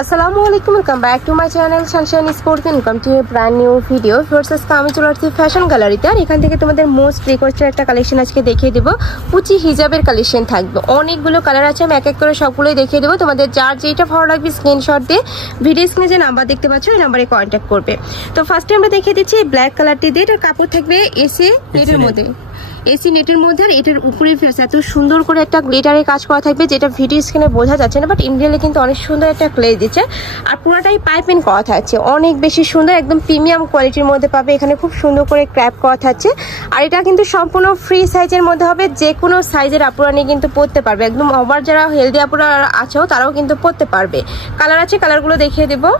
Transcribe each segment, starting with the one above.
আসসালামু আলাইকুম, welcome back to my channel Sunshine sports. Welcome to A brand new video. Versus আমি চলে আসছি ফ্যাশন গ্যালারিতে, আর এখান থেকে তোমাদের মোস্ট রিকোয়েস্টেড একটা কালেকশন আজকে দেখিয়ে দেবো। পুচি হিজাবের কালেকশন থাকবে, অনেকগুলো কালার আছে, আমি এক এক করে সবগুলোই দেখিয়ে দেবো। তোমাদের যার যেটা ভালো লাগবে স্ক্রিনশট দিয়ে ভিডিও স্ক্রিনে যে নাম্বার দেখতে পাচ্ছ ওই নাম্বারে কন্ট্যাক্ট করবে। তো ফার্স্টে আমরা দেখিয়ে দিচ্ছি ব্ল্যাক কালারটি দিয়ে, এটার কাপড় থাকবে এসি নেটের মধ্যে, এসি নেটের মধ্যে। আর এটার উপরে এত সুন্দর করে একটা গ্লিটারে কাজ করা থাকবে, যেটা ভিডিও স্ক্রিনে বোঝা যাচ্ছে না, বাট ইন্ডিয়ালে কিন্তু অনেক সুন্দর একটা ক্লে দিচ্ছে। আর পুরোটাই পাইপিং করা থাকছে, অনেক বেশি সুন্দর, একদম প্রিমিয়াম কোয়ালিটির মধ্যে পাবে। এখানে খুব সুন্দর করে ক্র্যাপ করা থাকছে, আর এটা কিন্তু সম্পূর্ণ ফ্রি সাইজের মধ্যে হবে। যে কোনো সাইজের আপুরা নিয়ে কিন্তু পরতে পারবে, একদম ওভার যারা হেলদি আপুরা আছেও তারাও কিন্তু পরতে পারবে। কালার আছে, কালারগুলো দেখিয়ে দেবো।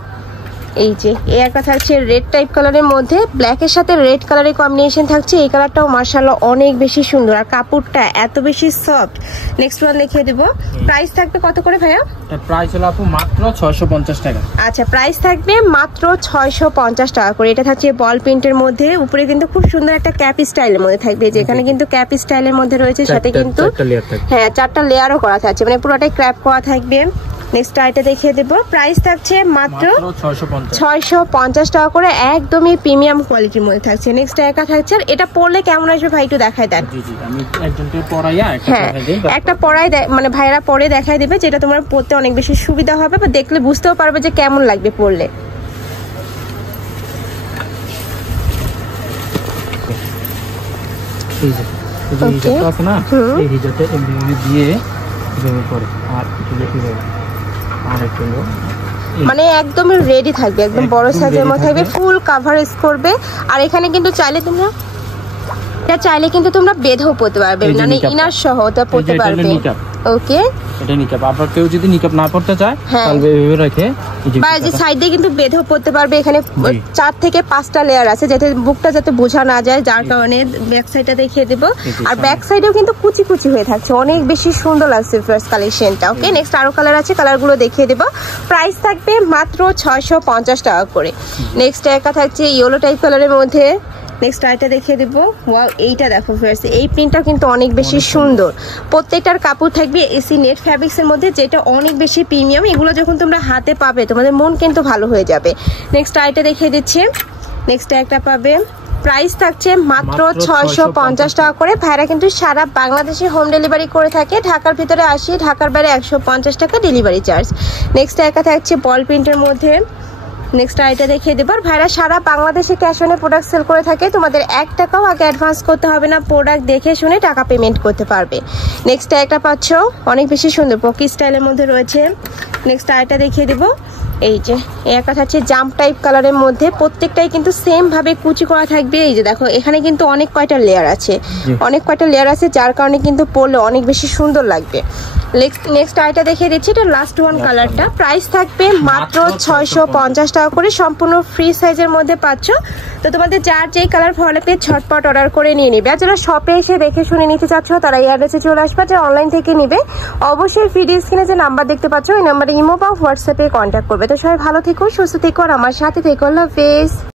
এই যে এই একটা থাকছে রেড টাইপ কালারের মধ্যে, ব্ল্যাকের সাথে রেড কালারের কম্বিনেশন থাকছে। এই কালারটাও মাশাআল্লাহ অনেক বেশি সুন্দর, আর কাপড়টা এত বেশি সফট। নেক্সট ওয়ান দেখিয়ে দেবো। প্রাইস থাকবে কত করে ভাইয়া? প্রাইস হলো আপু মাত্র 650 টাকা। আচ্ছা, প্রাইস থাকবে মাত্র 650 টাকা করে। এটা থাকছে বল প্রিন্টের মধ্যে, উপরে কিন্তু খুব সুন্দর একটা ক্যাপ স্টাইলের মধ্যে থাকবে। যেখানে কিন্তু ক্যাপ স্টাইলের মধ্যে রয়েছে, সাথে কিন্তু হ্যাঁ 4টা লেয়ারও করা থাকছে, মানে পুরোটাই ক্র্যাপ করা থাকবে। নেক্সট আইটা দেখিয়ে দেবো। প্রাইস থাকছে মাত্র 650 টাকা করে, একদমই প্রিমিয়াম কোয়ালিটির মধ্যে থাকছে। নেক্সট একা থাকছে, আর এটা পরলে কেমন আসবে ভাই একটু দেখায় দেন। হ্যাঁ, একটা পরাই মানে ভাইরা পরে দেখাই দেবে, যেটা তোমার পরতে অনেক বেশি সুবিধা হবে, বা দেখলে বুঝতেও পারবে যে কেমন লাগবে পরলে। মানে একদমই রেডি থাকবে, একদম বড় সাইজের মধ্যে থাকবে, ফুল কাভারেজ করবে। আর এখানে কিন্তু চাইলে তোমরা বেঁধেও পড়তে পারবে, মানে ইনার সহ ওটা পড়তে পারবে। ওকে, এটা নিকাপ। আবার কেউ যদি নিকাপ না পড়তে চায় তাহলে এভাবে রেখে বা যে সাইডে কিন্তু বেঁধেও পড়তে পারবে। এখানে 4 থেকে 5টা লেয়ার আছে, যাতে বুকটা যাতে বোঝা না যায়, যার কারণে ব্যাক সাইডটা দেখিয়ে দেবো। আর ব্যাক সাইডেও কিন্তু কুচি কুচি হয়ে থাকছে, অনেক বেশি সুন্দর লাগছে ফার্স্ট কালেকশনটা। ওকে, নেক্সট আরো কালার আছে, কালারগুলো দেখিয়ে দেবো। প্রাইস থাকবে মাত্র 650 টাকা করে। নেক্সট একটা থাকছে ইয়েলো টাইপ কালারের মধ্যে। নেক্সট আইটা দেখিয়ে দেবো। ওয়াও, এইটা দেখো ফার্স্ট, এই প্রিন্টটা কিন্তু অনেক বেশি সুন্দর। প্রত্যেকটার কাপড় থাকবে এসি নেট ফ্যাব্রিক্সের মধ্যে, যেটা অনেক বেশি প্রিমিয়াম। এগুলো যখন তোমরা হাতে পাবে তোমাদের মন কিন্তু ভালো হয়ে যাবে। নেক্সট আইটা দেখিয়ে দিচ্ছি। নেক্সট একটা পাবে, প্রাইস থাকছে মাত্র 650 টাকা করে। ভাইরা কিন্তু সারা বাংলাদেশে হোম ডেলিভারি করে থাকে, ঢাকার ভিতরে 80, ঢাকার বাইরে 150 টাকা ডেলিভারি চার্জ। নেক্সট একটা থাকছে বল প্রিন্টের মধ্যে। নেক্সট আইটা দেখিয়ে দেবো। আর ভাইরা সারা বাংলাদেশে ক্যাশ অনে প্রোডাক্ট সেল করে থাকে, তোমাদের 1 টাকাও আগে অ্যাডভান্স করতে হবে না, প্রোডাক্ট দেখে শুনে টাকা পেমেন্ট করতে পারবে। নেক্সট একটা পাচ্ছ অনেক বেশি সুন্দর পকি স্টাইলের মধ্যে রয়েছে। নেক্সট আইটা দেখিয়ে দেবো। এই যে একটা থাকছে জাম্প টাইপ কালারের মধ্যে, প্রত্যেকটাই কিন্তু সেম ভাবে কুচি করা থাকবে। এই যে দেখো, এখানে কিন্তু অনেক কয়টা লেয়ার আছে, যার কারণে কিন্তু পরলে অনেক বেশি সুন্দর লাগবে। নেক্সট আইটা দেখিয়ে দিচ্ছি, এটা লাস্ট ওয়ান কালারটা। প্রাইস থাকবে মাত্র 650 টাকা করে, সম্পূর্ণ ফ্রি সাইজের মধ্যে পাচ্ছ। তো তোমাদের যার যেই কালার ভালো লাগবে ঝটপট অর্ডার করে নিয়ে নিবে। আর যারা শপে এসে দেখে শুনে নিতে চাচ্ছ তারা এই অ্যাড্রেসে চলে আসবে, যারা অনলাইন থেকে নিবে অবশ্যই ভিডিও স্ক্রিনে যে নাম্বার দেখতে পাচ্ছ ওই নাম্বারে ইমো বা হোয়াটসঅ্যাপে কন্ট্যাক্ট করবে। তো সবাই ভালো থেকো, সুস্থ থেকো, আর আমার সাথে থেকো। আল্লাহ হাফেজ।